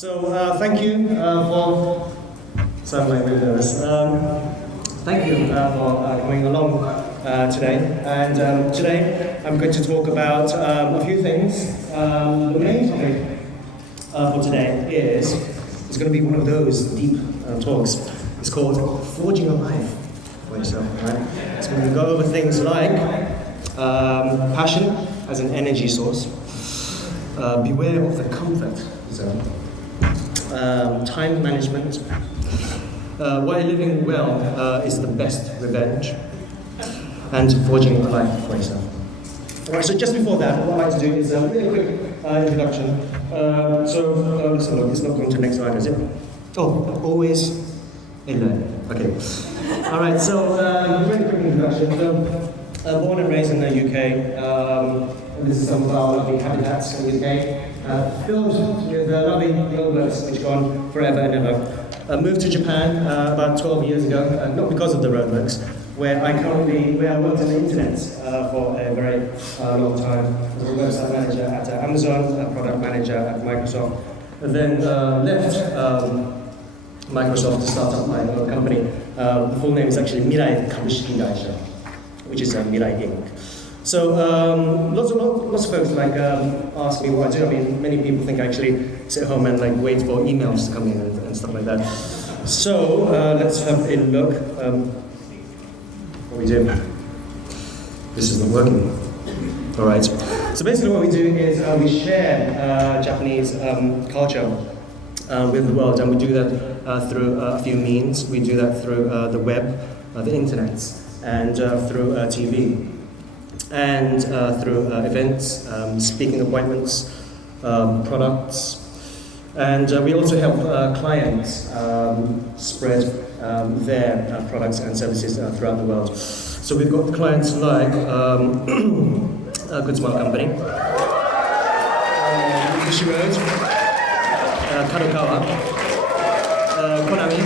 Thank you for. So I'm like really nervous. Thank you for coming along today. And today I'm going to talk about a few things. The main topic for today is it's going to be one of those deep talks. It's called Forging a Life for Yourself. Right? It's going to go over things like passion as an energy source. Beware of the comfort zone. Time management. Why living well is the best revenge. And forging a life for yourself. Alright, so just before that, what I'd like to do is a really quick introduction. Let's have a look. It's not going to the next slide, is it? Oh, always a learner. Okay. Alright, so really quick introduction. So, born and raised in the UK. This is some of our lovely habitats in the UK, filled with lovely young birds which go on forever and ever. Moved to Japan about 12 years ago, not because of the roadworks, where I worked on the internet for a very long time as a website manager at Amazon, a product manager at Microsoft, and then left Microsoft to start up my own company. The full name is actually Mirai Kabushiki Daisha, which is Mirai Inc. So lots of folks ask me what I do. I mean, many people think I actually sit home and wait for emails to come in and stuff like that. So let's have a look. What we do? This is not working. All right. So basically, what we do is we share Japanese culture with the world, and we do that through a few means. We do that through the web, the internet, and through TV. And through events, speaking appointments, products, and we also help clients spread their products and services throughout the world. So we've got clients like Good Smile Company, Bushi Road, Kadokawa, Konami,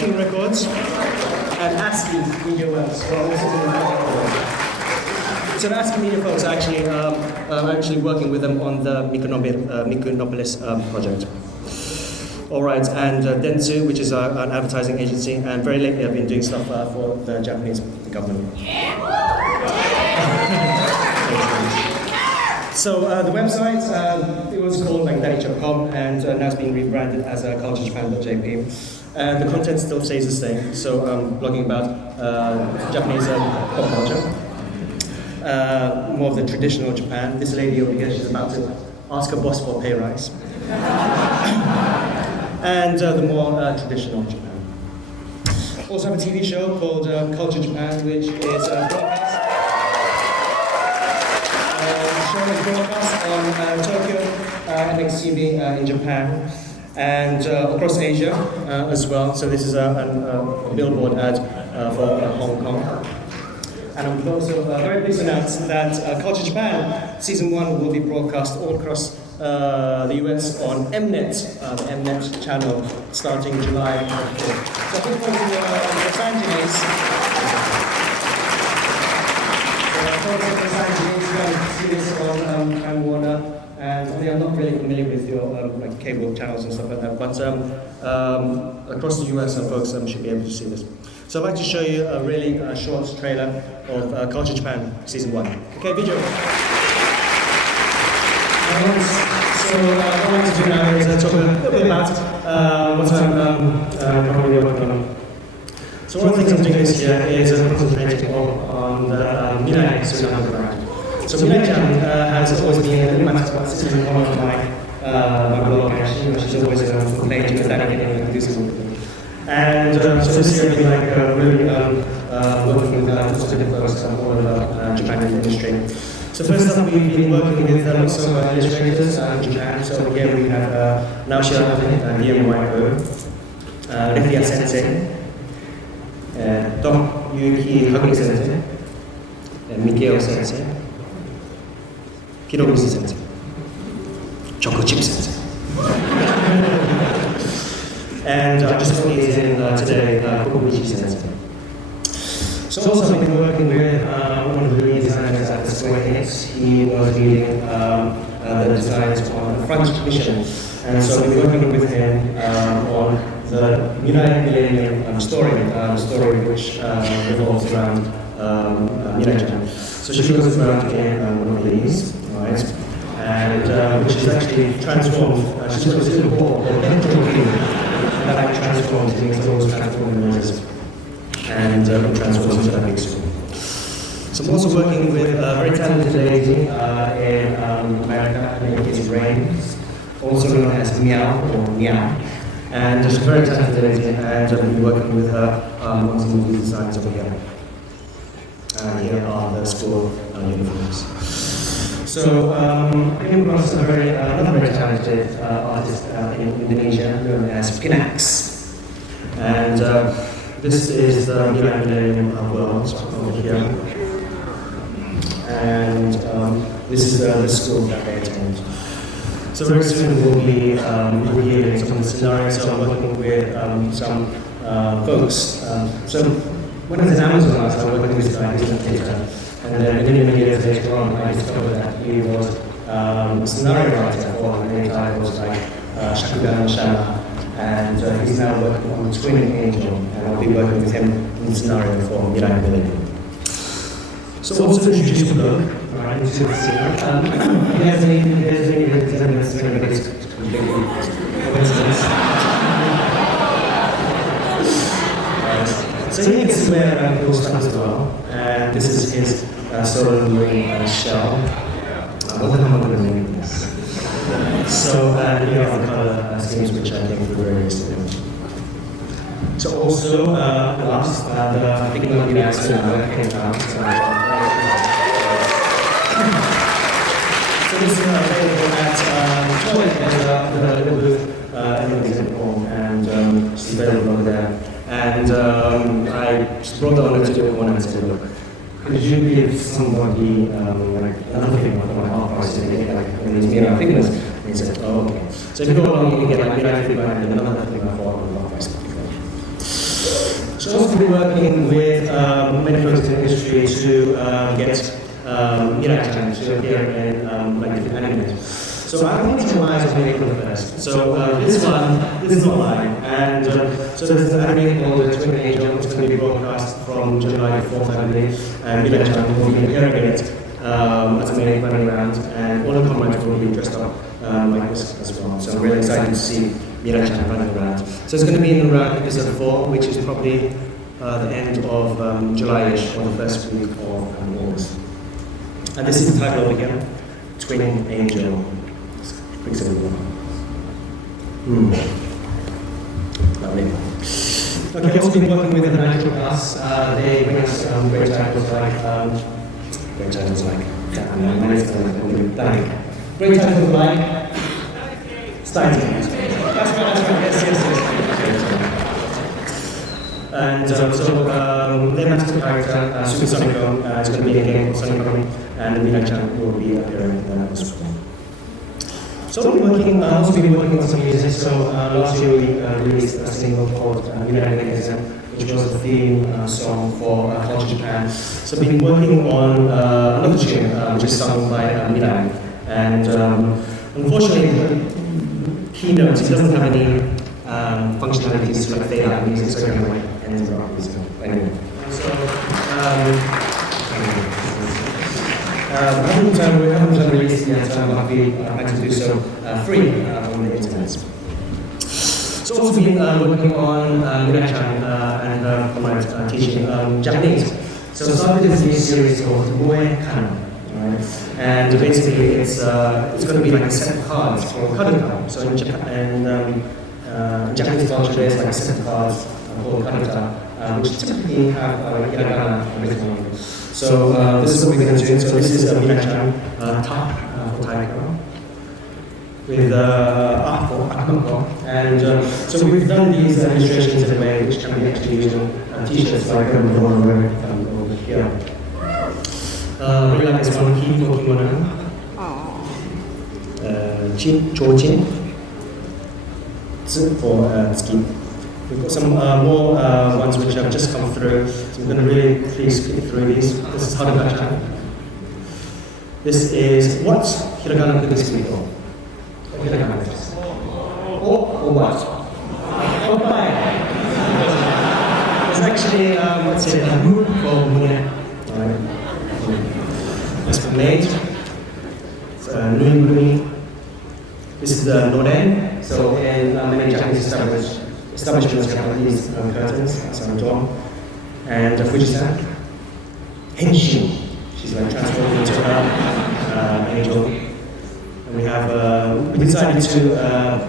King Records, and ASCII Media Works. So the ASCII Media folks are actually working with them on the Mykonopolis project. All right, and Dentsu, which is an advertising agency, and very lately I've been doing stuff for the Japanese government. So the website, it was called Daichi.com, and now it's been rebranded as culturejapan.jp. And the content still stays the same, so I'm blogging about Japanese pop culture, more of the traditional Japan. This lady over here, she's about to ask her boss for a pay rise. And the more traditional Japan. Also have a TV show called Culture Japan, which is broadcast. The show is broadcast on Tokyo NXTV in Japan. And across Asia as well. So this is a billboard ad for Hong Kong. And I'm also very pleased to announce that Culture Japan Season 1 will be broadcast all across the US on Mnet, the Mnet channel, starting July 4th. So I look forward to Los Angeles. Los Angeles, see this on Time Warner. And I'm not really familiar with your cable channels and stuff like that, but across the US, folks should be able to see this. So I'd like to show you a really short trailer of Culture Japan Season 1. Okay, video. So what I'd like to do now is talk a little bit about what I'm currently working on. So one of the things I'm doing this year is concentrating on the Mirai Tsunami brand. So Mirai-chan has always been, no matter what, sitting on one of my blog actually, she's always playing to dedicated and do something. And so this year I've been really working with lots of different folks all over Japan industry. So first up, we've been working with lots of illustrators in Japan. So over here we have Naoshi Diemo, Refia Sensei, Dok Yuki Haguri Sensei, Mikeo Sensei, Hiromizu Sensei, Choco Chip Sensei. And I just put these in today, Kokomichi Sensei. So also I've been working with one of the lead designers at Square Enix. He was leading the designs on the French mission. And so we're working with him on the Millennium story which revolves around Mina-chan. So she goes around again one of these, right? And which is actually transformed. She's got this little ball called that actually transforms, it makes all those transforming noises, and transforms into that big screen. So I'm also working with a very talented lady in America. Her name is Rain, also known as Meow or Meow. And she's a very talented lady, and I've been working with her on some of these designs over here. Here are the school uniforms. So I came across another very talented artist in Indonesia known as Pinax. And this is the Millennium World over here. And this is the school that they attend. So very soon we'll be reviewing some of the scenarios. So I'm working with some folks. So when I was in Amazon, I was working with this guy, he's an editor. And then many years later on, I discovered that he was a scenario writer for many titles like Shakugan Shana. And he's now working on Twin Angel, and I'll be working with him in the scenario for Mirai Millennium. So also to introduce the book, alright, you should see it. There's any coincidence. So he gets to wear cool stuff as well, and this is his solo marine shell. What the hell am I going to name this? So, here are the color schemes which I think were very interesting. So also, last, the Big Monkey Master came out. So this is available at Toilet, there's a little booth in the exhibit hall, and it's available over there. And I just brought the owner to do one and said, look, could you give somebody like another thing for my half price to get like one of these Mirai figures? And he said, oh, okay. So if you go along, you can get like Mirai figure and another figure for half price. So also been working with many folks in the industry to get Mirai-chan to appear in like different animes. So I wanted to realize on April 1st. So this is not mine. And so there's an anime called the Twin Angel. It's going to be broadcast from July 4th, I believe. And Mirai-chan will be appearing in it as a main running around. And all the comrades will be dressed up like this as well. So I'm really excited to see Mirai-chan running around. So it's going to be in around episode 4, which is probably the end of July-ish or the first week of August. And this is the title over here, Twin Angel. Brings everyone. Lovely. Okay, I've also been working with the Natural Class. They bring us great titles like, great titles like, Steins. That's right, yes. And their master character, Super Sonico, is going to be in a game called Sonico, and Mirai-chan will be appearing in that as well. So I've also been working on some music. So last year we released a single called Mirai, which was the theme song for Culture Japan. So I've been working on another tune which is sung by Mirai. And unfortunately, the keynote, it doesn't have any functionalities to like fade out music, so it kind of ends up music. Anyway. We haven't released yet, so I'm happy to do so free on the internet. So also been working on Mirai-chan and teaching Japanese. So I started this new series called Moe Kana. And basically it's going to be like a set of cards called karuta. So in Japanese culture there's like a set of cards called karuta, which typically have hiragana written on them. So this is what we're going to do. So this is Mirai-chan top for Taiko with for Akumako. And so we've done these illustrations in a way which can be actually used on t-shirts like the one we're wearing over here. Really like this one, Kiko Kimono. Chojin. For ski. We've got some more ones which have just come through, so I'm going to really please skip through these. This is Haruka-chan. This is what hiragana could this be for? What hiragana is this? Or what? Opai. It's actually, let's say, a mu or mune. It's made. It's nui nui. This is the noren. So in many Japanese establishments we have these curtains outside the door. And Fujisan. Henshin. She's like transformed into an angel. And we have, we decided to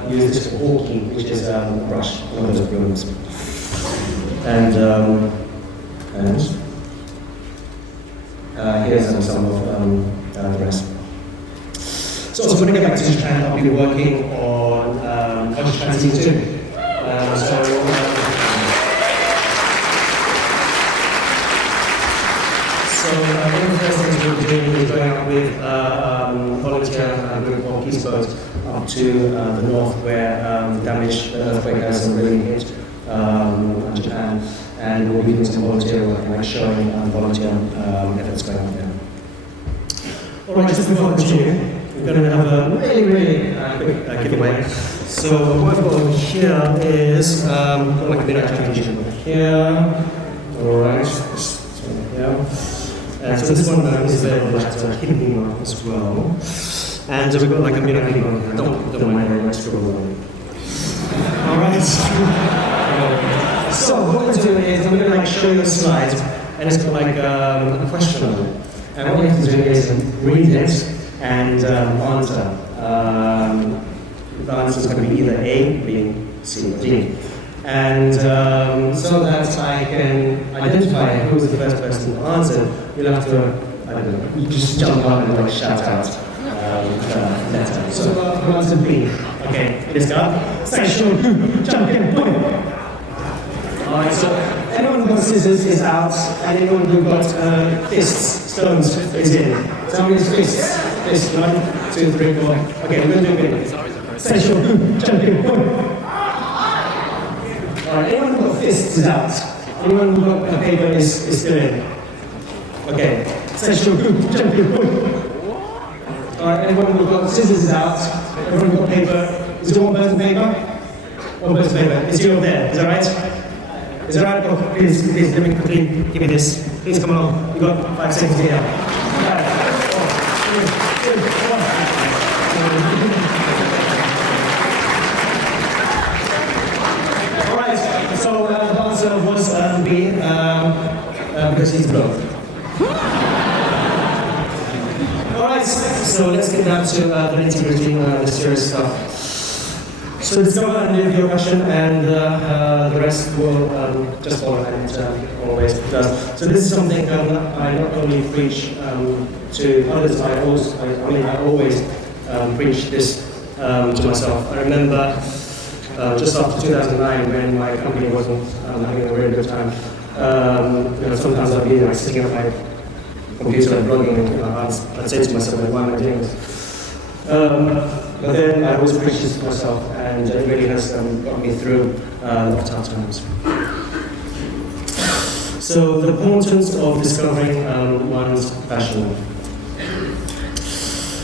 use this hoki, which is a brush, one of those brooms. And here's some of the rest. So when I get back to Japan, I'll be working on Japan Season 2. So one of the first things we'll be doing is going out with a volunteer group called Peace Boat up to the north where the earthquake has really hit Japan, and we'll be doing some volunteer work, like showing volunteer efforts going on there. Alright, just before I continue, we're going to have a really quick giveaway. So what I've got over here is got like a bit of application over here. Alright, yeah. So this one is available at Hidden as well. And we've got like a bit of Hidden. Don't mind very much for Alright. So what we're doing is I'm going to like show you a slide, and it's got like a question on it. And what you have to do is read it and answer. The answer is going to be either A, B, C, or D. And so that I can identify who's the first person to answer, you'll have to, I don't know, you just jump up and like shout out the letter. So who answered B? Okay, it is God. Section jump in, point. Alright, so anyone who got scissors is out, and anyone who got fists, stones, is in. So how many fists? Fist, 1, 2, 3, 4. Okay, we're going to do it. Section jump in, point. Alright, anyone who got fists is out. Anyone who got a paper is still in. Okay, sexual group, jump in, point. Alright, anyone who got scissors is out. Everyone who got paper, is there one person paper? One person paper. Is you over there? Is that right? Is that right? Oh, please, let me quickly give me this. Please come along. You got 5 seconds here. Alright. 4, 3, 2, 1. So the answer was B, because he's broke. Alright, so let's get down to the nitty-gritty, the serious stuff. So discover and live your passion, and the rest will just follow, and it always does. So this is something I not only preach to others, I always preach this to myself. I remember just after 2009, when my company wasn't having a really good time, sometimes I'd be like sitting at my computer and blogging, and I'd say to myself, like, why am I doing this? But then I always preach this to myself, and it really has got me through a lot of tough times. So the importance of discovering one's passion.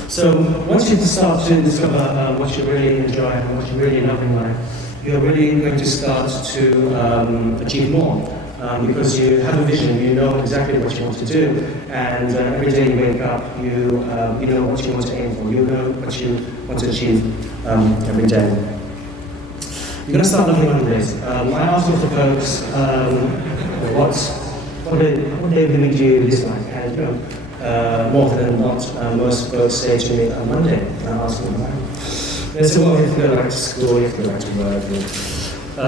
So once you start to discover what you really enjoy and what you really love in life, you're really going to start to achieve more because you have a vision, you know exactly what you want to do, and every day you wake up, you know what you want to aim for, you know what you want to achieve every day. You're going to start loving Mondays. I asked all the folks, what day of the week do you dislike? And more than not, most folks say to me on Monday, and I ask them why. They say, well, you have to go back to school, you have to go back to work. I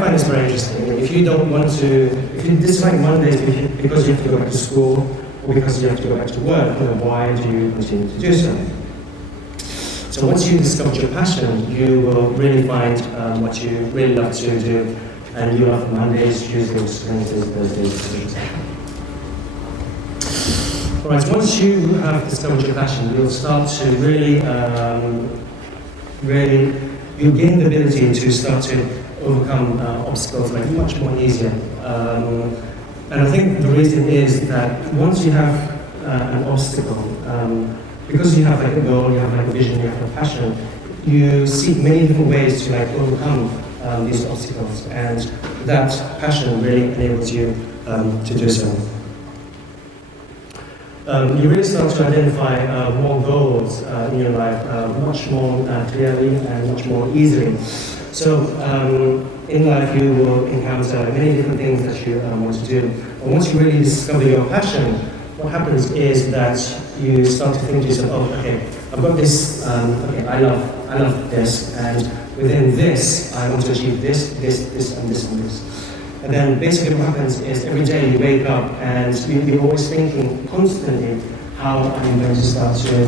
find this very interesting. If you dislike Mondays because you have to go back to school, or because you have to go back to work, then why do you continue to do so? So once you discover your passion, you will really find what you really love to do, and you love Mondays, Tuesdays, Wednesdays, Thursdays, Thursdays. Alright, once you have discovered your passion, you'll start to you'll gain the ability to start to overcome obstacles like much more easier. And I think the reason is that once you have an obstacle, because you have like a goal, you have like a vision, you have a passion, you seek many different ways to like overcome these obstacles, and that passion really enables you to do so. You really start to identify more goals in your life much more clearly and much more easily. So in life you will encounter many different things that you want to do. And once you really discover your passion, what happens is that you start to think to yourself, oh, okay, I've got this, okay, I love this, and within this, I want to achieve this, and this, and this. And then basically what happens is every day you wake up and you're always thinking constantly how I'm going to start to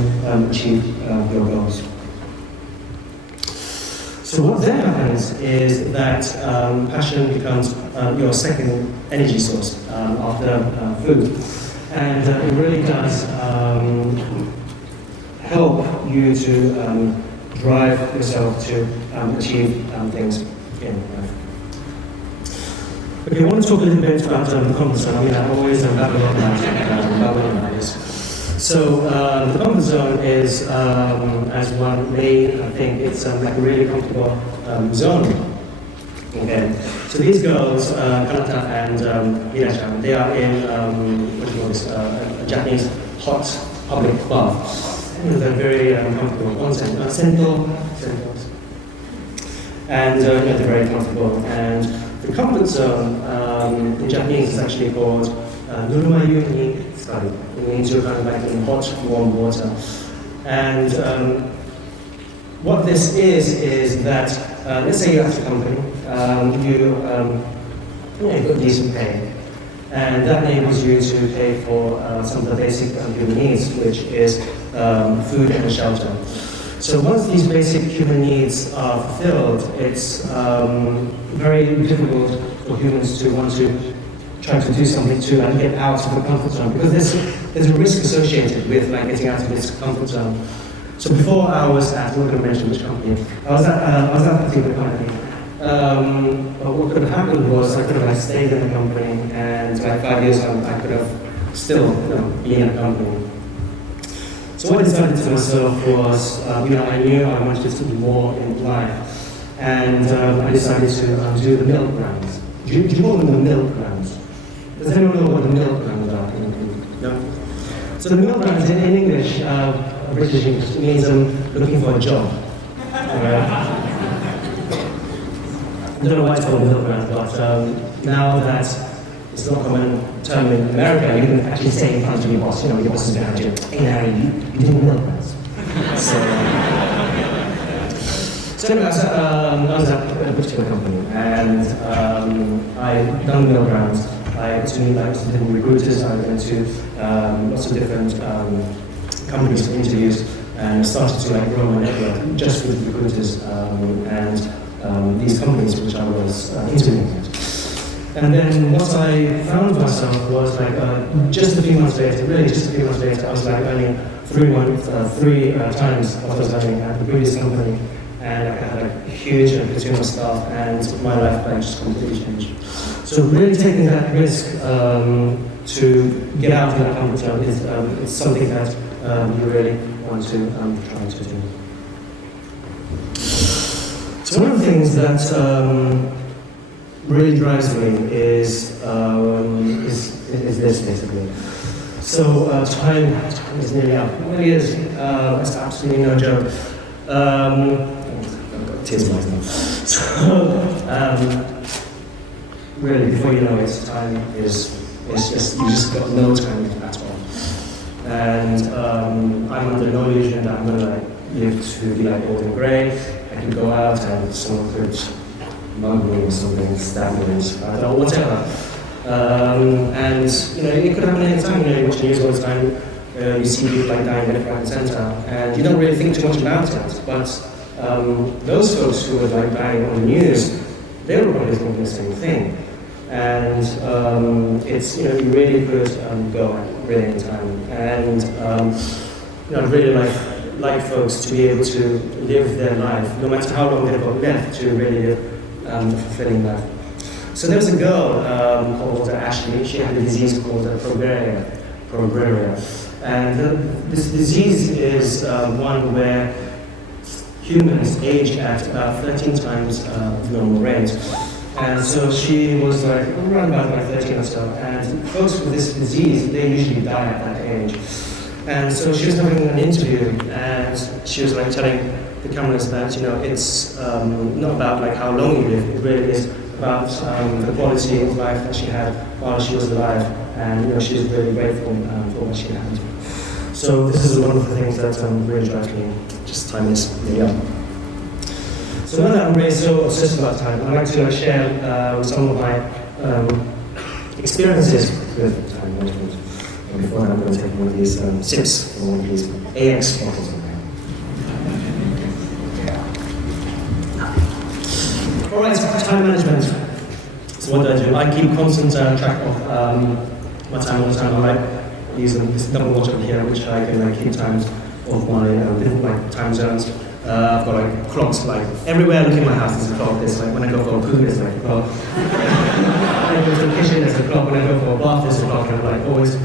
achieve your goals. So what then happens is that passion becomes your second energy source after food. And it really does help you to drive yourself to achieve things in life. Okay, I want to talk a little bit about the comfort zone. I mean, I always babble on about this. So the comfort zone is, as one may think, it's like a really comfortable zone. Okay, so these girls, Kanata and Hiracha, they are in what do you call this, a Japanese hot public bath. And they're very comfortable. Onsen, sento, and they're very comfortable. And the comfort zone in Japanese is actually called nurumayu ni tsukaru. It means you're kind of like in hot, warm water. And what this is that, let's say you're at a company, you've got decent pay, and that enables you to pay for some of the basic human needs, which is food and shelter. So once these basic human needs are fulfilled, it's very difficult for humans to want to try to do something to get out of the comfort zone, because there's a risk associated with like getting out of this comfort zone. So before I was at, I'm not going to mention which company, I was at a particular company. But what could have happened was I could have stayed in the company, and like 5 years on, I could have still been in the company. So what I decided to myself was, I knew I wanted to do more in life, and I decided to do the milk rounds. Do you call them the milk rounds? Does anyone know what the milk rounds are? No? So the milk rounds in English, British English, means looking for a job. I don't know why it's called milk rounds, but now that it's not a common term in America, you can actually say in front of your boss, your boss is behind you, hey Harry, you did milk rounds. So anyway, I was at a particular company, and I done milk rounds. I got to meet lots of different recruiters. I went to lots of different companies for interviews, and I started to grow my network just with recruiters and these companies which I was interviewing with. And then what I found myself was just a few months later, I was earning three times what I was earning at the previous company, and I had a huge platoon of staff, and my life just completely changed. So really taking that risk to get out of that comfort zone is something that you really want to try to do. So one of the things that really drives me is this basically. So time is nearly up. It really is. It's absolutely no joke. I've got tears in my eyes now. So really, before you know it, time is just you just got no time at all. And I'm under no illusion that I'm gonna live to be like old and grey. I could go out and someone could mug me or something, stab me, I don't know, whatever. And it could happen any time. You watch news all the time. You see people dying left, right, and centre, and you don't really think too much about it. But those folks who are dying on the news, they were probably thinking the same thing. And it's you really could go at really any time. And I'd really like folks to be able to live their life, no matter how long they've got left, to really live a fulfilling life. So there was a girl called Ashley. She had a disease called progeria. And this disease is one where humans age at about 13 times the normal rate. And so she was like around about like 13 or so. And folks with this disease, they usually die at that age. And so she was having an interview, and she was like telling the cameras that, you know, it's not about like how long you live, it really is about the quality of life that she had while she was alive. And, you know, she was really grateful for what she had. So this is one of the things that really drives me, just time is really up. So now that I'm really so obsessed about time, I'd like to share some of my experiences with time management. And before I'm going to take one of these sips from one of these AX bottles. Alright, time management. So what do? I keep constant track of my time all the time. I use this double watch over here, which I can keep times of my different time zones. I've got like clocks like everywhere I look in my house there's a clock. There's like when I go for a poo there's like a clock. When I go to the kitchen there's a clock. When I go for a bath there's a clock. And I'm like always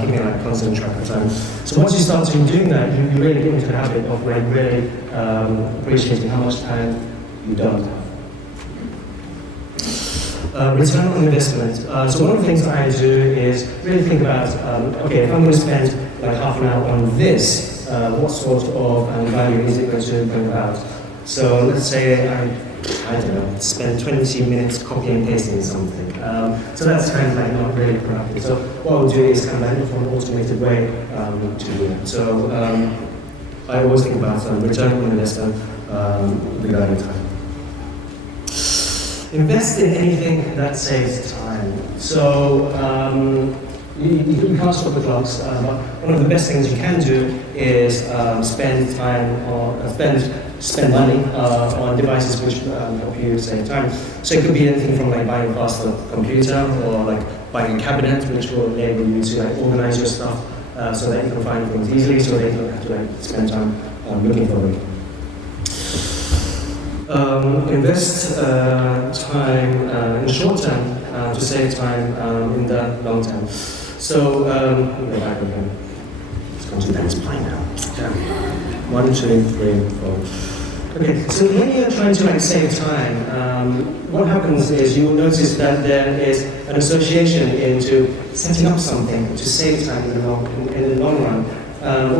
keeping like constant track of time. So once you start doing that, you really get into the habit of like really appreciating how much time you don't have. Return on investment. So one of the things I do is really think about, okay, if I'm going to spend like half an hour on this, what sort of value is it going to bring about? So let's say I don't know, spend 20 minutes copying and pasting something. So that's kind of like not really productive. So what I'll do is kind of like look for an automated way to do it. So I always think about return on investment regarding time. Invest in anything that saves time. So you can't stop the clocks, but one of the best things you can do is spend time or spend money on devices which help you save time. So it could be anything from like buying a faster computer or like buying a cabinet which will enable you to like organize your stuff so that you can find things easily, so that you don't have to like spend time looking for them. Invest time in the short term to save time in the long term. So, we'll go back again. Let's go to Dennis Pine now. 1, 2, 3, 4. Okay, so when you're trying to like save time, what happens is you will notice that there is an association into setting up something to save time in the long run.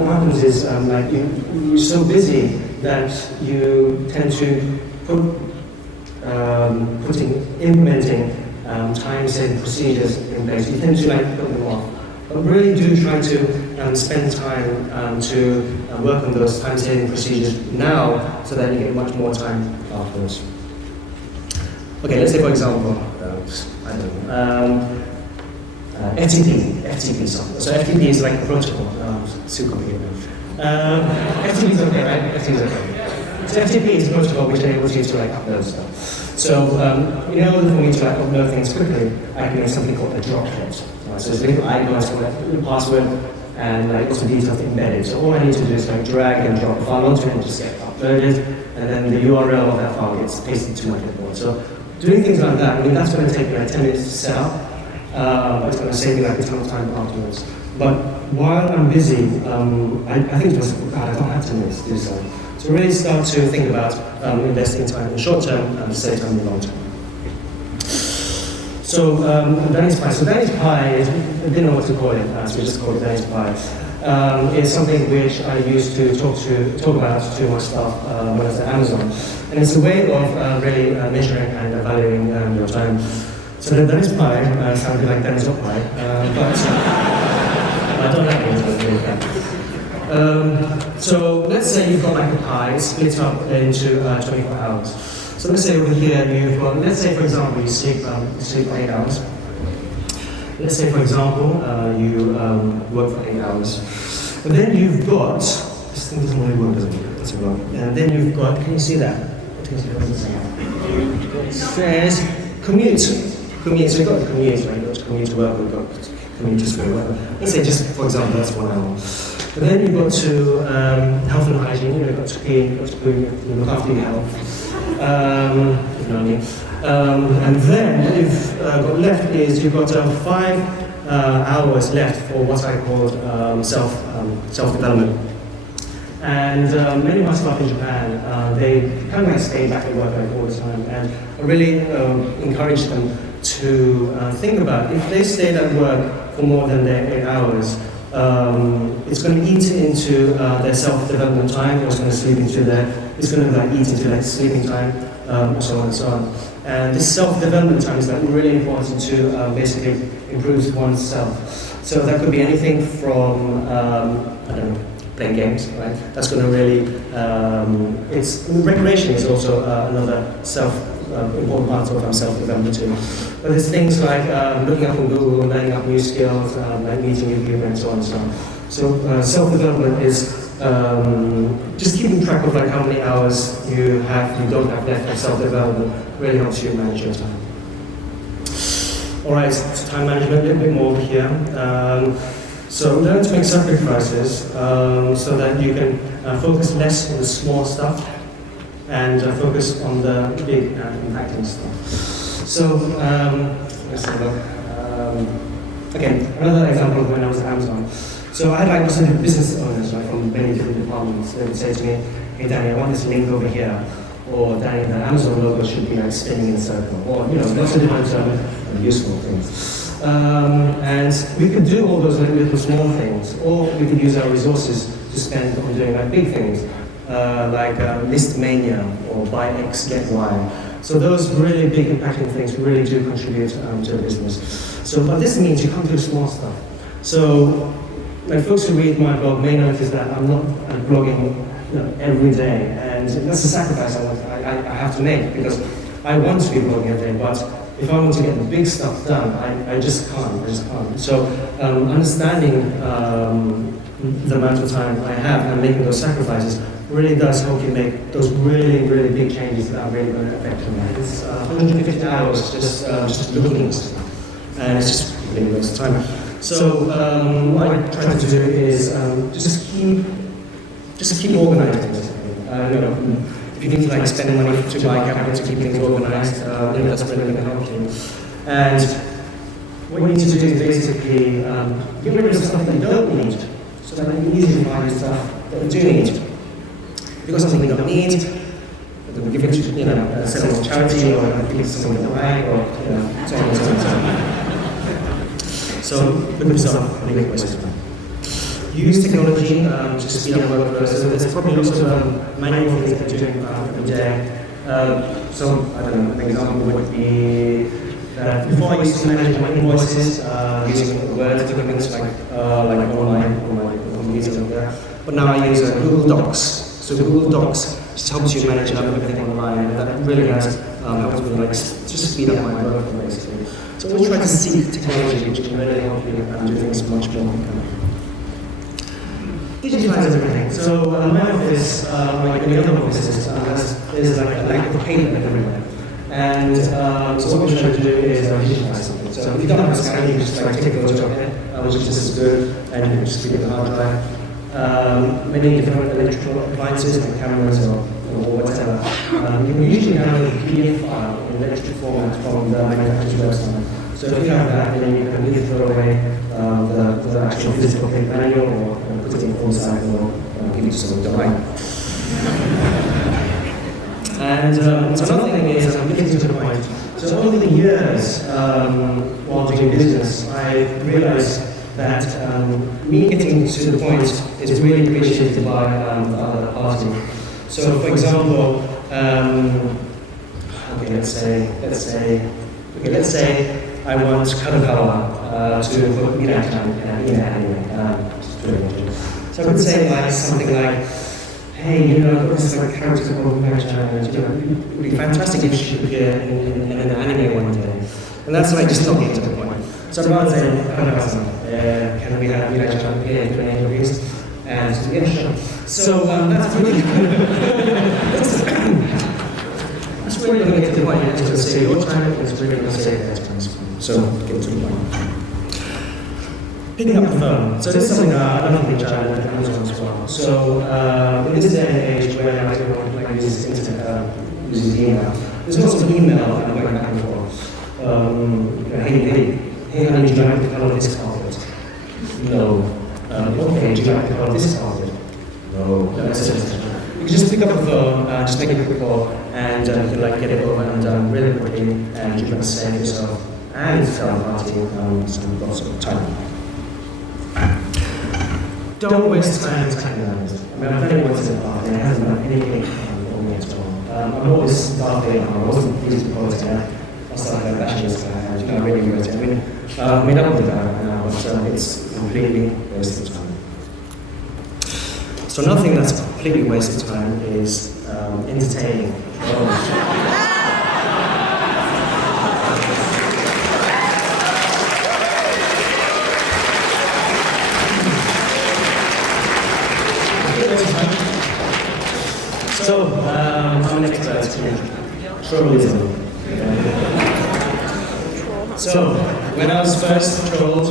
What happens is like you're so busy that you tend to implementing time-saving procedures in place. You tend to like put them off, but really do try to spend time to work on those time-saving procedures now, so that you get much more time afterwards. Okay, let's say for example, I don't know. FTP software. So FTP is like a protocol. It's too complicated. FTP is okay, right? FTP is okay. So FTP is a protocol which enables you to like upload stuff. So in order for me to like upload things quickly, I can make something called a droplet. So it's little icons for like the password and like also details embedded. So all I need to do is like drag and drop a file onto it and just get uploaded, and then the URL of that file gets pasted to my clipboard. So doing things like that, I mean, that's going to take me like 10 minutes to set up. It's going to save me like a ton of time afterwards. But while I'm busy, I think to myself, God, I don't have 10 minutes to do so. So really start to think about investing time in the short term and save time in the long term. So Danny's pie. So Danny's pie is, I didn't know what to call it, so we just called it Danny's pie. It's something which I used to talk about to my staff when I was at Amazon. And it's a way of really measuring and valuing your time. So the Danny's pie sounds a bit like Danny's hot pie, but I don't like it, so really bad. So let's say you've got like a pie split up into 24 hours. So let's say over here you've got, let's say for example you sleep 8 hours. Let's say for example you work for 8 hours. And then you've got, this thing doesn't really work, does it? That's wrong. And then you've got, can you see that? It says commute. Commute, so you've got to commute, right? You've got to commute to work, you've got to commute to school, whatever. Let's say just, for example, that's 1 hour. But then you've got to health and hygiene, you've got to pee, you've got to poo, you have to look after your health. You know what I mean? And then what you've got left is you've got 5 hours left for what I called self-development. And many of my staff in Japan, they kind of like stay back at work all the time, and I really encourage them to think about if they stayed at work for more than their 8 hours, it's going to eat into their self-development time, it's going to sleep into it's going to like eat into their sleeping time, so on and so on. And this self-development time is like really important to basically improve oneself. So that could be anything from, I don't know, playing games, right? That's going to really, recreation is also another important part of self-development too. But there's things like looking up on Google, learning up new skills, like meeting new people and so on and so on. So self-development is just keeping track of like how many hours you don't have left of self-development really helps you manage your time. All right, so time management, a little bit more here. So learn to make sacrifices so that you can focus less on the small stuff and focus on the big impacting stuff. So let's have a look. Okay, another example of when I was at Amazon. So I had like business owners like, from many different departments. They would say to me, "Hey Danny, I want this link over here," or "Danny, the Amazon logo should be like spinning in a circle," or lots of different useful things. And we could do all those little small things, or we could use our resources to spend on doing like big things, like list mania or buy X get Y. So those really big impacting things really do contribute to the business. So, but this means you can't do small stuff. So, like folks who read my blog may notice that I'm not blogging every day, and that's a sacrifice I have to make because I want to be blogging every day, but if I want to get the big stuff done, I just can't. So understanding the amount of time I have and making those sacrifices really does help you make those really, really big changes that are really going to affect your life. It's 150 hours just looking at stuff, and it's just really waste of time. So what I try to do is just keep organizing. If you need to like spend money to buy capital to keep things organized, then that's really going to help you. And what you need to do is basically get rid of stuff that you don't need, so that you can easily find stuff that you do need. If you've got something you don't need, then give it to sell it to charity or give it to someone in the bank or so on and so on. So look at yourself and make waste of time. Use technology to speed up workflows. So there's probably lots of manual things that you're doing every day. So I don't know, an example would be that before I used to manage my invoices using Word documents like online on my computer over there. But now I use Google Docs. So Google Docs just helps you manage everything online, and that really has helped me just speed up my workflow basically. So always try to seek technology which can really help you do things much more quickly. Digitize everything. So my office, like any other offices, there's like a lack of paper everywhere. And so what we're trying to do is digitize something. So if you don't have a scanner, you just like take a photo of it, which is just as good, and you can just keep it in the hard drive. Many different electrical appliances like cameras or whatever. You can usually download a PDF file in electric format from the manufacturer's website. So if you have that, then you can either throw away the actual physical paper manual or put it in a full cycle or give it to someone to write. And so another thing is, I'm getting to the point. So over the years, while doing business, I realized that me getting to the point is really appreciated by the other party. So for example, let's say I want Kadokawa to put Mirakan in anime. So I could say like something like, "Hey, this is like a character called Mirakan, and it would be fantastic if she could appear in an anime one day." And that's like just not getting to the point. So rather than Kadokawa-san, can we have Mirakan appear in an anime, please? And yeah, sure. So that's really that's really going to get to the point. It's going to save your time. It's really going to save their time. So get to the point. Picking up the phone. So this is something another thing which I learned at Amazon as well. So in this day and age where everyone uses internet, uses email, there's lots of email going back and forth. Hey hey honey, do you like the color of this carpet? No. Okay, do you like the color of this carpet? No. That's it. You can just pick up the phone, just make a quick call, and you can like get it over and done really quickly, and you can save yourself and tell the party some lots of time. Don't waste time typing on it. I mean, I've done it once in the past, and it hasn't done anything for me at all. I'm always starting, I wasn't pleased with quality. I started bashing this guy, and I really regret it. I mean, I don't do that right now, but it's completely wasted time. So another thing that's completely wasted time is entertaining. So, I'm an expert in trollism. So, when I was first trolled,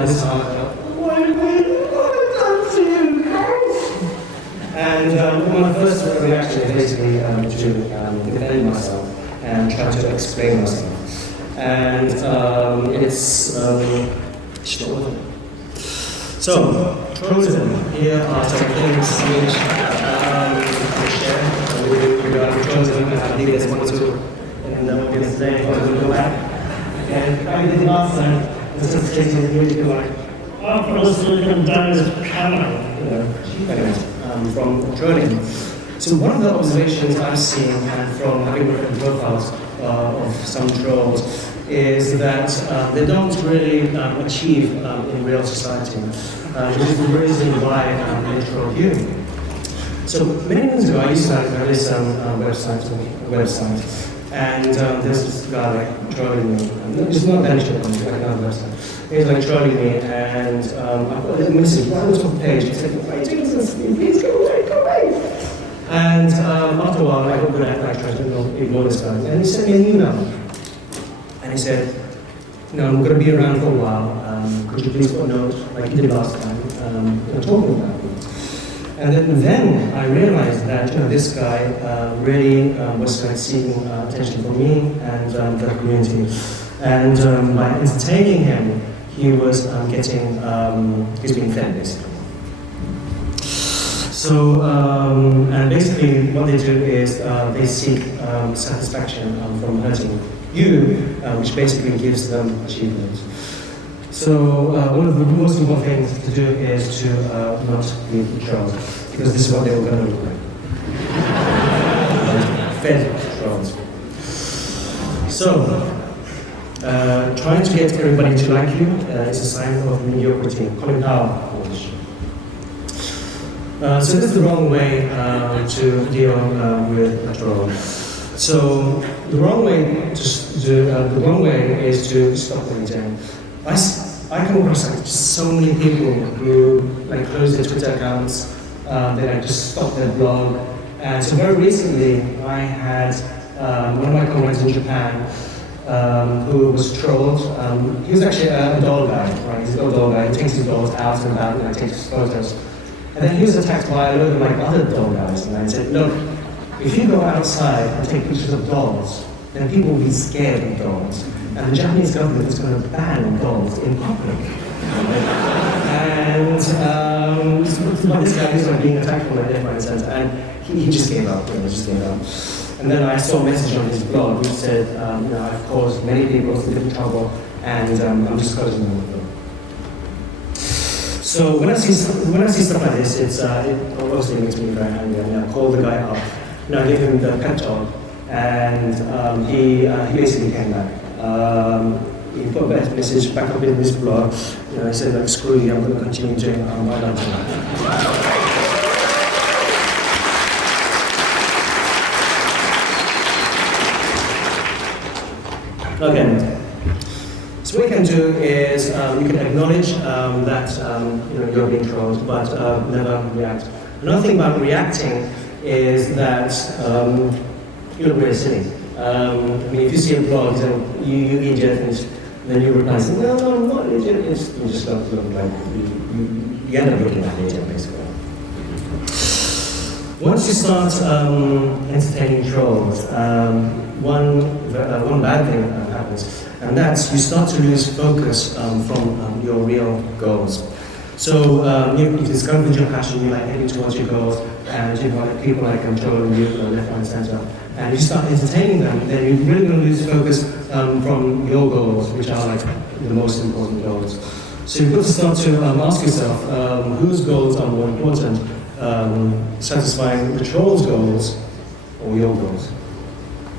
this is how I felt. And my first reaction is basically to defend myself and try to explain myself. And it's not worth it. So, trollism. Here are some things which I share with trollism. I believe there's one or two in the audience today. I'm going to go back. And I did last time, the sensation is really good, like, oh, for us, we're going to die this piano. Anyways. From trolling. So one of the observations I've seen and from having looked at the profiles of some trolls is that they don't really achieve in real society, which is the reason why they troll you. So many years ago I used to have this website, and there's this guy like trolling me. It's not Danish, like another website. He was like trolling me, and I got a little message right on the top of the page. He said, please go away. And after a while, I got good at trying to ignore this guy. And he sent me an email. And he said, I'm going to be around for a while. Could you please put a note, like you did last time, talking about me. And then I realized that this guy really was seeking attention from me and the community. And by entertaining him, he was he's being fed basically. So, and basically what they do is they seek satisfaction from hurting you, which basically gives them achievement. So one of the most important things to do is to not be trolls, because this is what they were going to look like. Fed trolls. So, trying to get everybody to like you is a sign of mediocrity. So this is the wrong way to deal with a troll. So the wrong way is to stop what you're doing. I come across like so many people who like close their Twitter accounts, they like just stop their blog. And so very recently, I had one of my comrades in Japan who was trolled. He was actually a doll guy, right? He's a doll guy. He takes his dolls out and about and takes photos. And then he was attacked by a load of like other doll guys, and I said, look, if you go outside and take pictures of dolls, then people will be scared of dolls. And the Japanese government is going to ban dolls in public. And this guy was like being attacked from like left, right, and center, and he just gave up. And then I saw a message on his blog which said, I've caused many people some different trouble, and I'm just closing them. So when I see stuff like this, it obviously makes me very angry. I mean, I call the guy up, I give him the pep talk, and he basically came back. He put a message back up in his blog. He said, like, screw you, I'm going to continue doing my life. Okay. So what you can do is you can acknowledge that you're being trolled, but never react. Another thing about reacting is that you look really silly. I mean, if you see a blog saying you idiot, and then you reply saying, no, I'm not an idiot. You just look like you end up looking like an idiot, basically. Once you start entertaining trolls, one bad thing happens, and that's you start to lose focus from your real goals. So you've discovered your passion, you're like heading towards your goals, and you've got people like controlling you left, right, and center, and you start entertaining them, then you're really going to lose focus from your goals, which are like the most important goals. So you've got to start to ask yourself whose goals are more important, satisfying the troll's goals or your goals.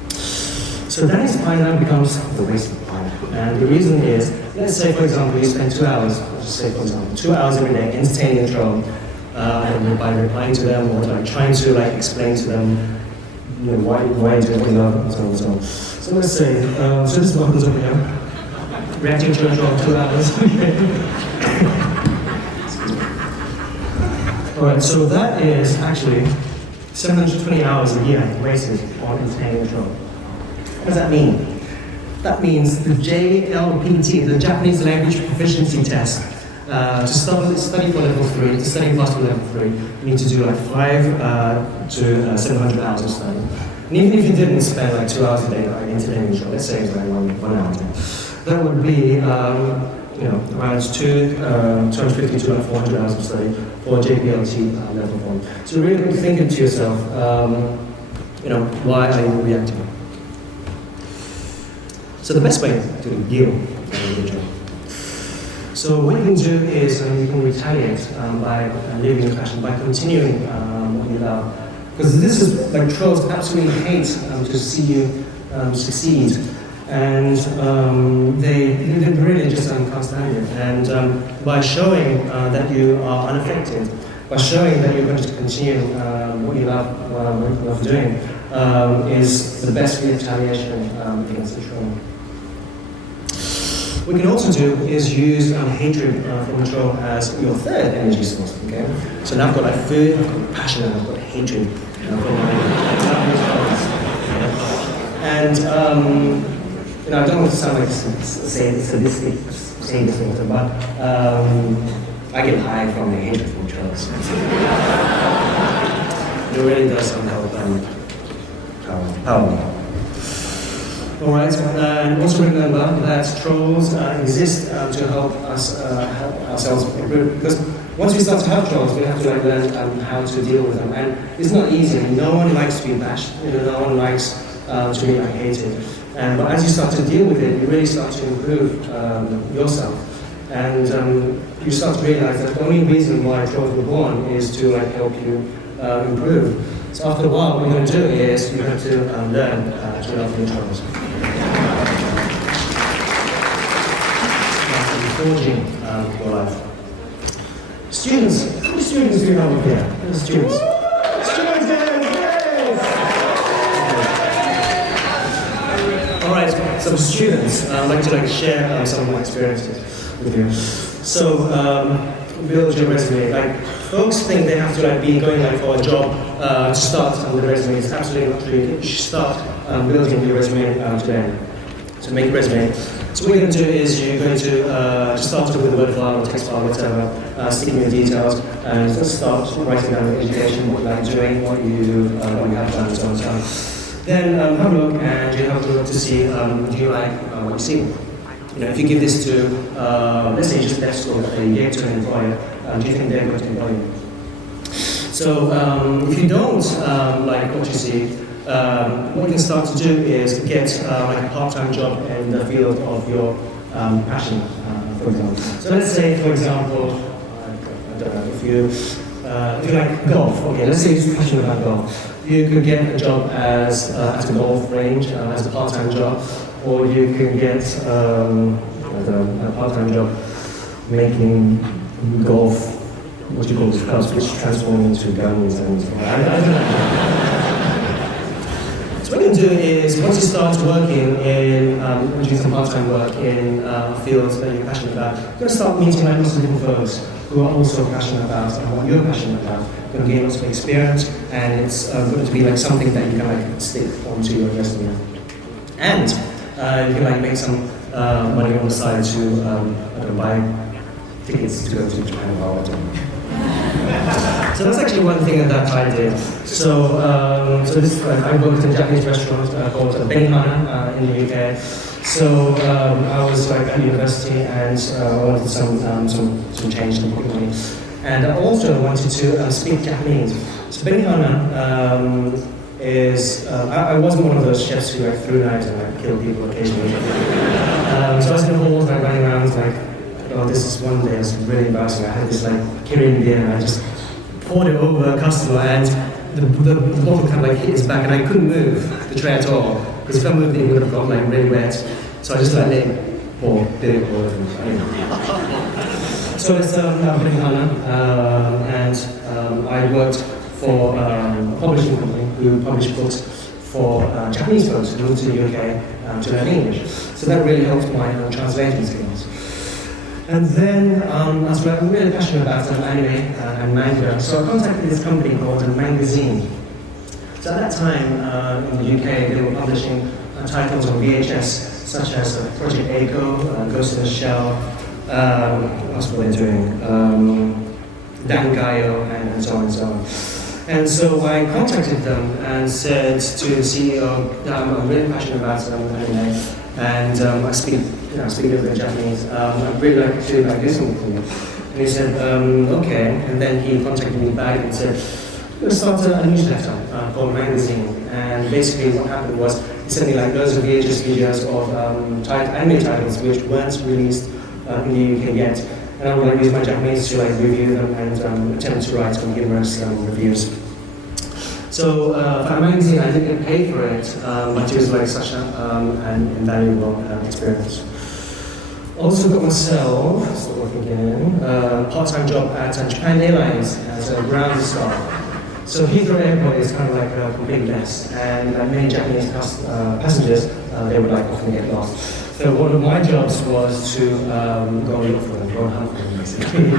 So that is why that becomes the waste of time. And the reason is, let's say for example you spend 2 hours, just say for example, 2 hours every day entertaining a troll, by replying to them or like trying to like explain to them, you know, why you do what you love and so on and so on. So let's say, so this is what happens over here. Reacting to a troll 2 hours. Alright, so that is actually 720 hours a year wasted on entertaining a troll. What does that mean? That means the JLPT, the Japanese Language Proficiency Test, to study for level 3, to study past level 3, you need to do like 5 to 700 hours of study. And even if you didn't spend like 2 hours a day like entertaining a troll, let's say it's like 1 hour a day, that would be around 250 to 400 hours of study for JPLT level 1. So really think to yourself, why are you reacting? So the best way to deal with the troll. So what you can do is you can retaliate by living your passion, by continuing what you love. Because this is like trolls absolutely hate to see you succeed. And they really just can't stand it. And by showing that you are unaffected, by showing that you're going to continue what you love doing, is the best retaliation against the troll. What you can also do is use hatred from the troll as your third energy source. Okay, so now I've got like food, I've got passion, and I've got hatred. And I don't want to sound like sadistic, but I get high from the hatred from trolls. It really does somehow power me. Alright, and also remember that trolls exist to help us help ourselves improve. Because once we start to have trolls, we have to learn how to deal with them. And it's not easy. No one likes to be bashed. No one likes to be hated. But as you start to deal with it, you really start to improve yourself. And you start to realize that the only reason why trolls were born is to help you improve. So after a while, what you're going to do is you have to learn to love your trolls. Forging your life. Students, how many students do you have over here? Students. Alright, so for students, I'd like to share some of my experiences with you. So, build your resume. Folks think they have to be going for a job to start on the resume. It's absolutely not true. You should start building your resume today. So make a resume. So what you're going to do is you're going to start with a Word file or text file, whatever, stick in your details, and just start writing down your education, what you like doing, what you have done, and so on and so on. Then have a look, and you have to look to see do you like what you see. If you give this to, let's say you just left school, you gave it to an employer, do you think they're going to employ you? So if you don't like what you see, what you can start to do is get a part-time job in the field of your passion, for example. So let's say, for example, I don't know, if you like golf, okay, let's say you're passionate about golf. You could get a job as at a golf range, as a part-time job, or you can get a part-time job making golf, what you call the clubs, which transform into guns and I don't know. So what you can do is, once you start working in, doing some part-time work in fields that you're passionate about, you're going to start meeting lots of different folks who are also passionate about what you're passionate about. You're going to gain lots of experience, and it's going to be something that you can stick onto your resume. And you can make some money on the side to buy tickets to go to Japan or whatever. So that's actually one thing that I did. So, I worked in a Japanese restaurant called Benihana in the UK. So I was like at university and I wanted some change in pocket money. And I also wanted to speak Japanese. So Benihana is, I wasn't one of those chefs who like threw knives and like killed people occasionally. So I was in the halls like running around like, oh, this is one day, it was really embarrassing. I had this like Kirin beer and I just poured it over a customer and the bottle kind of like hit his back and I couldn't move the tray at all. Because if I moved it, it would have got like really wet. So I just let it pour, did it pour. So it's Benihana, and I worked for a publishing company who published books for Japanese folks who moved to the UK to learn English. So that really helped my translating skills. And then I'm really passionate about anime and manga. So I contacted this company called Mangazine. So at that time in the UK, they were publishing titles on VHS, such as Project Eiko, Ghost in the Shell, what else were they doing? Dangayo, and so on and so on. And so I contacted them and said to the CEO, I'm really passionate about anime, and I speak a little bit of Japanese. I'd really like to do something for you. And he said, okay. And then he contacted me back and said, let's start a newsletter called Magazine. And basically what happened was, he sent me like loads of VHS videos of anime titles which weren't released in the UK yet. And I would like use my Japanese to like review them and attempt to write humorous reviews. So for a magazine, I didn't get paid for it, but it was like such an invaluable experience. Also got myself, still working again, part-time job at Japan Airlines as a ground staff. So Heathrow Airport is kind of like a complete mess, and many Japanese passengers, they would like often get lost. So one of my jobs was to go and look for them, go and hunt for them, basically.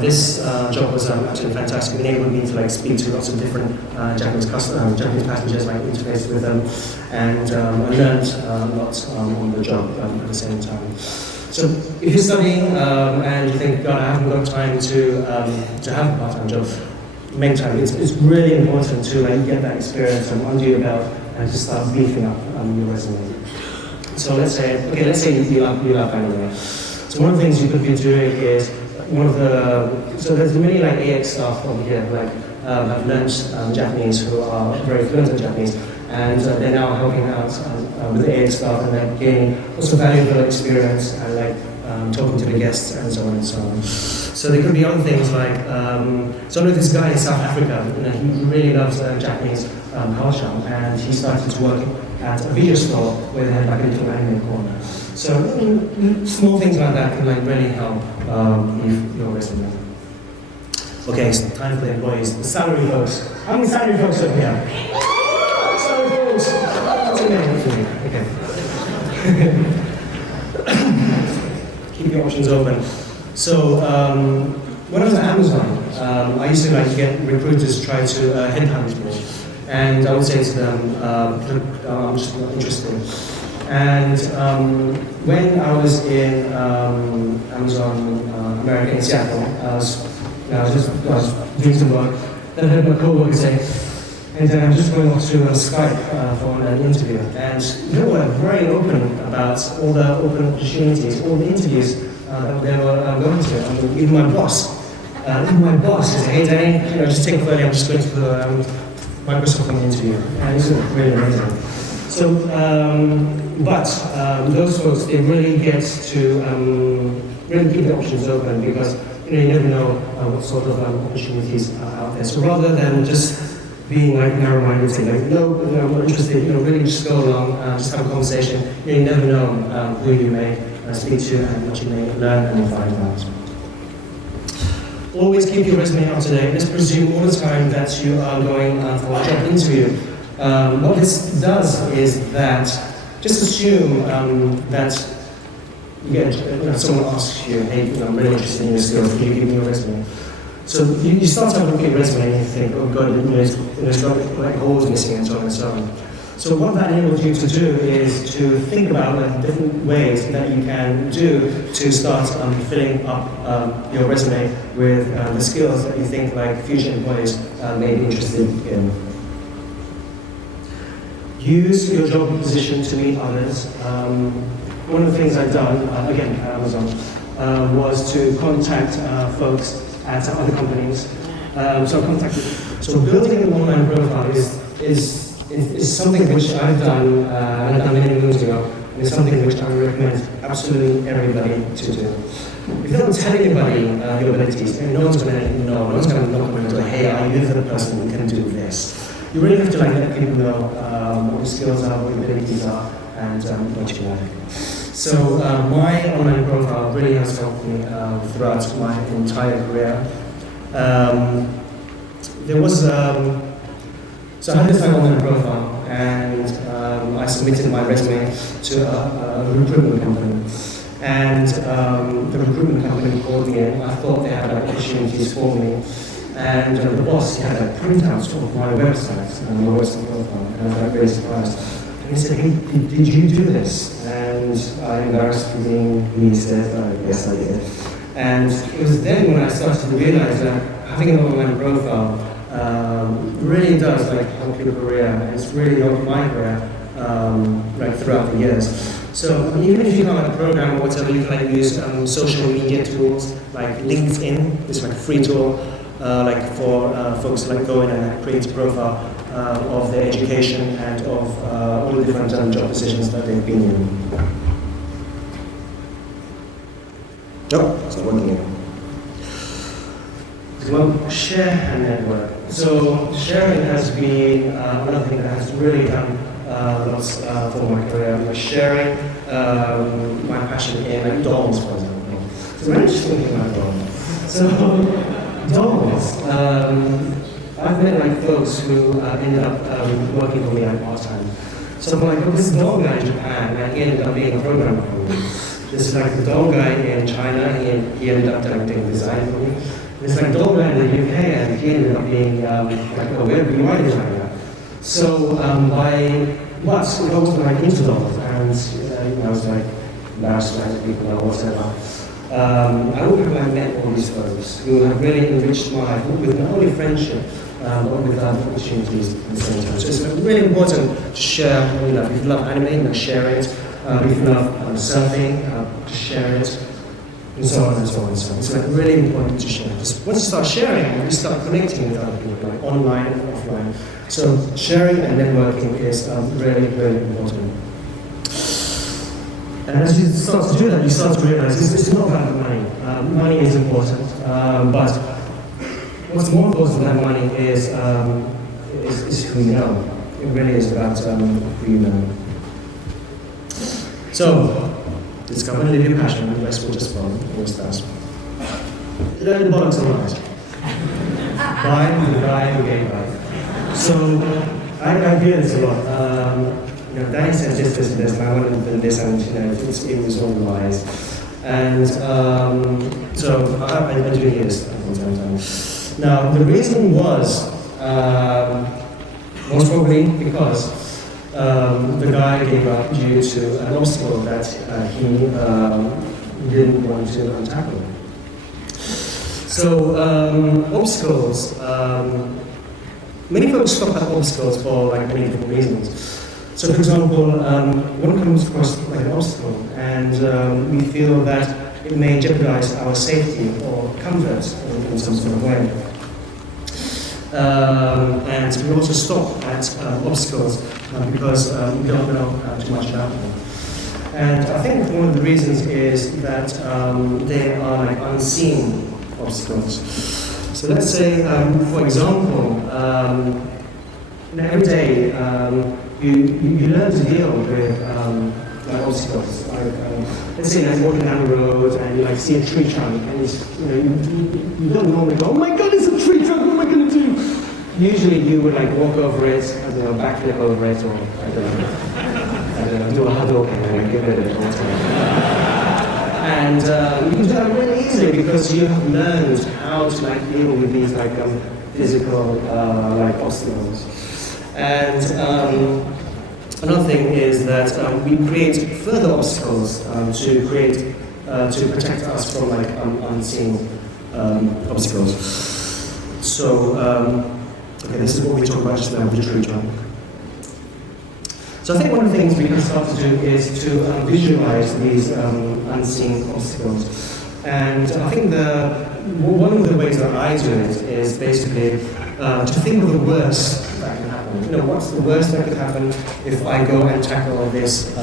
This job was absolutely fantastic. It enabled me to like speak to lots of different Japanese passengers, like interface with them, and I learned lots on the job at the same time. So if you're studying and you think, God, I haven't got time to have a part-time job, make time. It's really important to like get that experience under your belt and to start beefing up your resume. So let's say you love anime. So one of the things you could be doing is so there's many like AX staff over here like have learned Japanese who are very fluent in Japanese, and they're now helping out with the AX staff and they're gaining also valuable experience and like talking to the guests and so on and so on. So there could be other things like, so I know this guy in South Africa, he really loves Japanese culture, and he started to work at a video store where they had like a little anime corner. So small things like that can like really help your resume. Okay, so time for the employees. The salary folks. How many salary folks over here? Salary folks. What's your name? What's your name? Okay. Keep your options open. So when I was at Amazon, I used to like get recruiters try to headhunt me, and I would say to them, look, I'm just not interested. And when I was in Amazon America in Seattle, I was doing some work. Then I heard my co-worker say, and I'm just going off to Skype for an interview. And they were very open about all the open opportunities, all the interviews that they were going to. I mean, even my boss said, hey Danny, just take it early, I'm just going to the Microsoft interview. And it was really amazing. So, those folks, they really get to really keep the options open because you never know what sort of opportunities are out there. So rather than just being like narrow-minded, saying like, no, I'm not interested, really just go along, just have a conversation. You never know who you may speak to and what you may learn and find out. Always keep your resume up to date. Let's presume all the time that you are going for a job interview. What this does is that, just assume that you get, someone asks you, hey, I'm really interested in your skills, can you give me your resume? So you start to look at your resume and you think, oh God, it's got like holes missing and so on and so on. So what that enables you to do is to think about like, different ways that you can do to start filling up your resume with the skills that you think like future employees may be interested in. Use your job position to meet others. One of the things I've done, again at Amazon, was to contact folks at other companies. So building an online profile is something which I've done, and I've done many moons ago, and it's something which I would recommend absolutely everybody to do. If you don't tell anybody your abilities, then no one's going to know, no one's going to knock on your door, hey, are you the person who can do this? You really have to like, let people know what your skills are, what your abilities are, and what you like. So my online profile really has helped me throughout my entire career. There was, so I had this online profile, and I submitted my resume to a recruitment company. And the recruitment company called me in. I thought they had opportunities for me. And the boss, he had a printout of my website and my website profile, and I was like really surprised. And he said, hey, did you do this? And I embarrassedly, he said, yes, I did. And it was then when I started to realize that having an online profile really does like help your career, and it's really helped my career like throughout the years. So even if you can't like program or whatever, you can like use social media tools like LinkedIn. It's like a free tool. Like for folks to like go in and create a profile of their education and of all the different job positions that they've been in. Nope, it's not working anymore. Well, share and network. So sharing has been another thing that has really done lots for my career. Like sharing my passion in like dolls, for example. It's a very interesting thing about dolls. So dolls. I've met like folks who ended up working for me like part-time. So I'm like, oh, this doll guy in Japan, and he ended up being a programmer for me. This is like the doll guy in China, he ended up doing design for me. There's like doll guy in the UK, and he ended up being like a web UI designer. So but I was like into dolls, and I was like embarrassed to let people know whatever. I would have met all these folks who have really enriched my life with not only friendship, but with other opportunities at the same time. So it's really important to share what you love. If you love anime, share it. If you love surfing, share it. And so on and so on and so on. It's like really important to share. Because once you start sharing, you start connecting with other people, like online and offline. So sharing and networking is really, really important. And as you start to do that, you start to realize it's not about money. Money is important, but what's more important than money is who you know. It really is about who you know. So, discover and live your passion, and the rest will just follow. Always does. Learn the bollocks of life. Buy the guy who gave life. So, I hear this a lot. Danny said this, and I wanted to do this, and it was all lies. And so I've been doing this from time to time. Now, the reason was most probably because the guy gave up due to an obstacle that he didn't want to tackle. So obstacles, many folks stop at obstacles for like many different reasons. So for example, one comes across like an obstacle and we feel that it may jeopardize our safety or comfort in some sort of way. And we also stop at obstacles because we don't know too much about them. And I think one of the reasons is that they are like unseen obstacles. So let's say, for example, every day you learn to deal with like obstacles. Like, let's say you're walking down the road and you like see a tree trunk and you don't normally go, oh my god, it's a tree trunk, what am I going to do? Usually you would like walk over it, I don't know, backflip over it, or I don't know, do a huddle and get rid of it all the time. And you can do that really easily because you have learned how to like deal with these like physical like obstacles. And Another thing is that we create further obstacles to protect us from like unseen obstacles. So, okay, this is what we talked about just now with the tree trunk. So I think one of the things we can start to do is to visualize these unseen obstacles. And I think one of the ways that I do it is basically to think of the worst that can happen. You know, what's the worst that could happen if I go and tackle this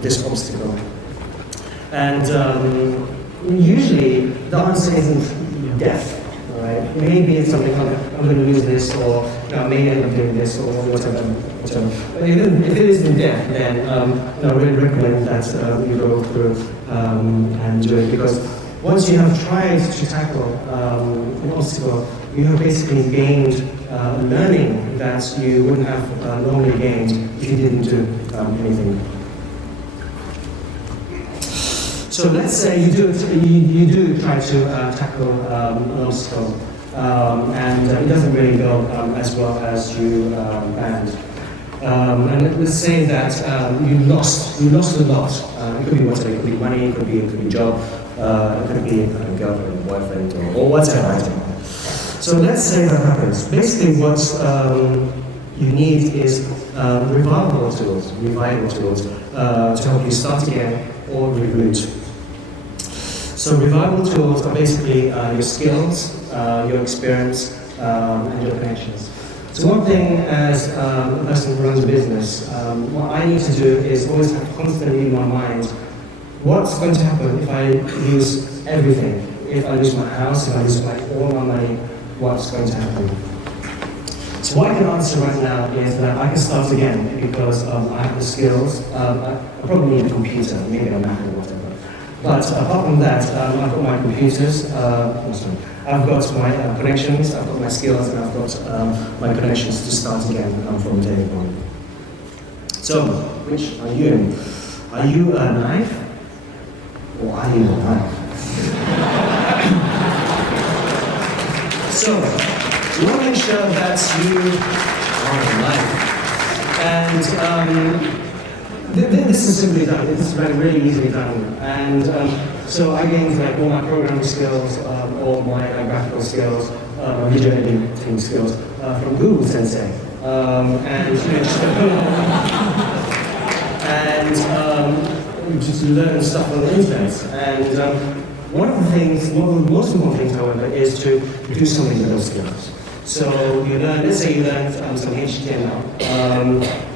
this obstacle? And usually the answer isn't death. Right? Maybe it's something like I'm going to lose this, or maybe I'm doing this, or whatever. But if it isn't death, then I really recommend that you go through and do it, because once you have tried to tackle an obstacle, you have basically gained learning that you wouldn't have normally gained if you didn't do anything. So let's say you do try to tackle an obstacle, and it doesn't really go as well as you planned. And let's say that you lost a lot. It could be whatever. It could be money. It could be job. It could be a girlfriend, boyfriend, or whatever. So let's say that happens. Basically, what you need is revival tools to help you start again or reboot. So revival tools are basically your skills, your experience, and your connections. So one thing as a person who runs a business, what I need to do is always have constantly in my mind, what's going to happen if I lose everything? If I lose my house, if I lose all my money, what's going to happen? So what I can answer right now is that I can start again because I have the skills. I probably need a computer, maybe a Mac or whatever. But apart from that, I've got my computers, I've got my connections, I've got my skills, and I've got my connections to start again from day one. So, which are you? Are you a knife? Or are you a knife? So, you want to make sure that you are a knife. And this is simply done. It's like really easily done. And so I gained like all my programming skills, all my graphical skills, video editing skills from Google Sensei. And just learn stuff on the internet. And one of the most important things, however, is to do something with those skills. So you learn, let's say you learned some HTML.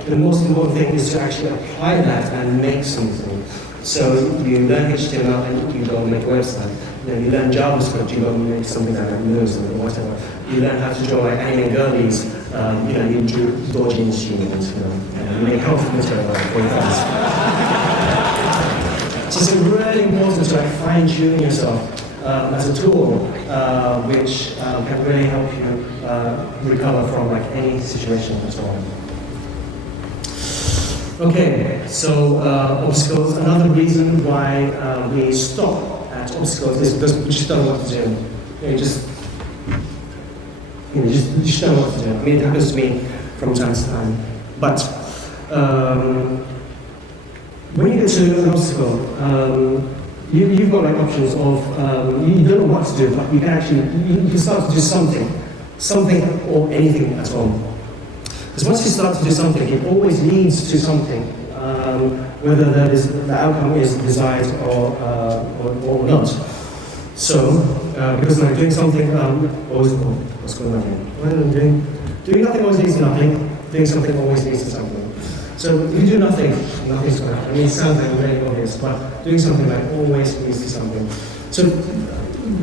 The most important thing is to actually apply that and make something. So you learn HTML and you go and make a website. Then you learn JavaScript, you go and make something like moves or whatever. You learn how to draw like anime girlies. You drew dodging machines, and you make health material for your friends. So it's really important to fine tune yourself as a tool, which can really help you recover from like any situation at all. Okay, so obstacles. Another reason why we stop at obstacles is because we just don't know what to do. You just don't know what to do. I mean, it happens to me from time to time. But when you get to an obstacle, you've got like options of you don't know what to do, but you can actually you can start to do something or anything at all. Because once you start to do something, it always leads to something, whether the outcome is desired or not. So, because like doing something, what's going on here? Doing nothing always leads to nothing. Doing something always leads to something. So if you do nothing, nothing's going to happen. I mean, it sounds like very obvious, but doing something like always leads to something. So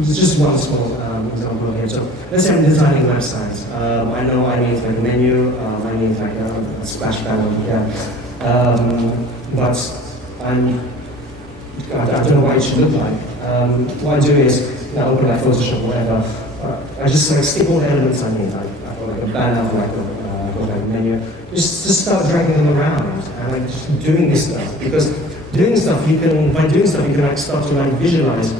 just one small example here. So let's say I'm designing websites. I know I need like a menu, I need like a splash pad over here. But I don't know what it should look like. What I do is, I open like Photoshop or whatever. I just like stick all the elements I need. I've got like a banner, I've got like a menu. Just start dragging them around and like just doing this stuff. Because by doing stuff you can like start to like visualize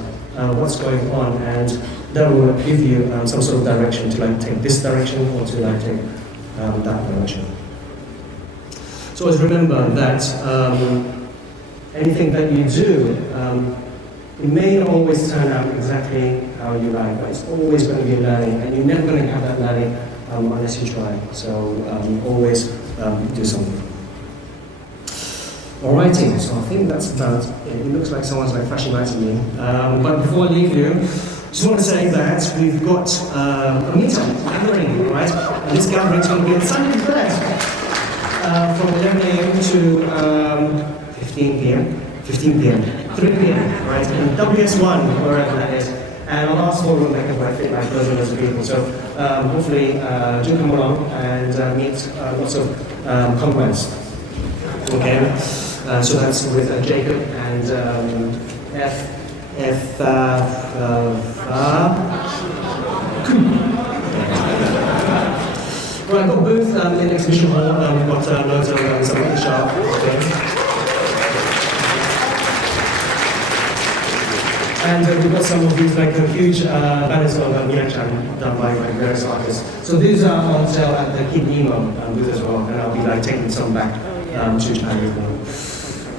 what's going on, and that will give you some sort of direction to like take this direction or to like take that direction. So So always remember that anything that you do, it may not always turn out exactly how you like, but it's always going to be learning, and you're never going to have that learning unless you try. So always do something. Alrighty, so I think that's about it. It looks like someone's like flashing lights at me. But before I leave you, just want to say that we've got a meetup gathering, right? And this gathering is going to be on Sunday the 3rd, from 11 a.m. to 15 p.m. 15 p.m. 3 p.m. right? In WS1, wherever that is. And our last forum that can fit like dozens of people. So hopefully do come along and meet lots of comrades. Okay. So that's with Jacob and Right, I've got a booth in the exhibition hall. We've got loads of some of the shop. Okay. And we've got some of these like huge banners of Miyachan done by various artists. So these are on sale at the Kid Nemo booth as well, and I'll be like taking some back to Japan with me.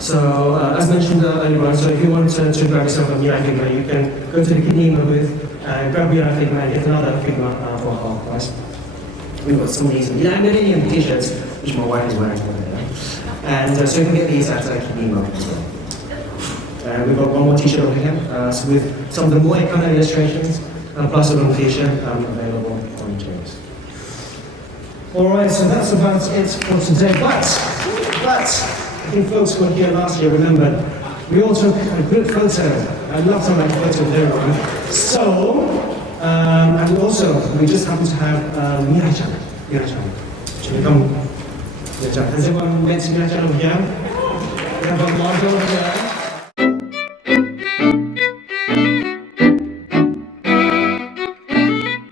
So, as mentioned earlier on, so if you want to grab yourself a Mirai figure, you can go to the Kid Nemo booth, grab a Mirai figure and get another figure for half price. We've got some of these Millennium t-shirts, which my wife is wearing over there. And so you can get these at Kid Nemo as well. We've got one more t-shirt over here, so with some of the more kind of illustrations, plus a long t-shirt available on James. Alright, so that's about it for today, but I think folks who were here last year remembered we all took a group photo. I'd love to have a photo with everyone. So, and also, we just happen to have Mirai-chan. Should we come? Has everyone met Mirai-chan over here? We have a model over there.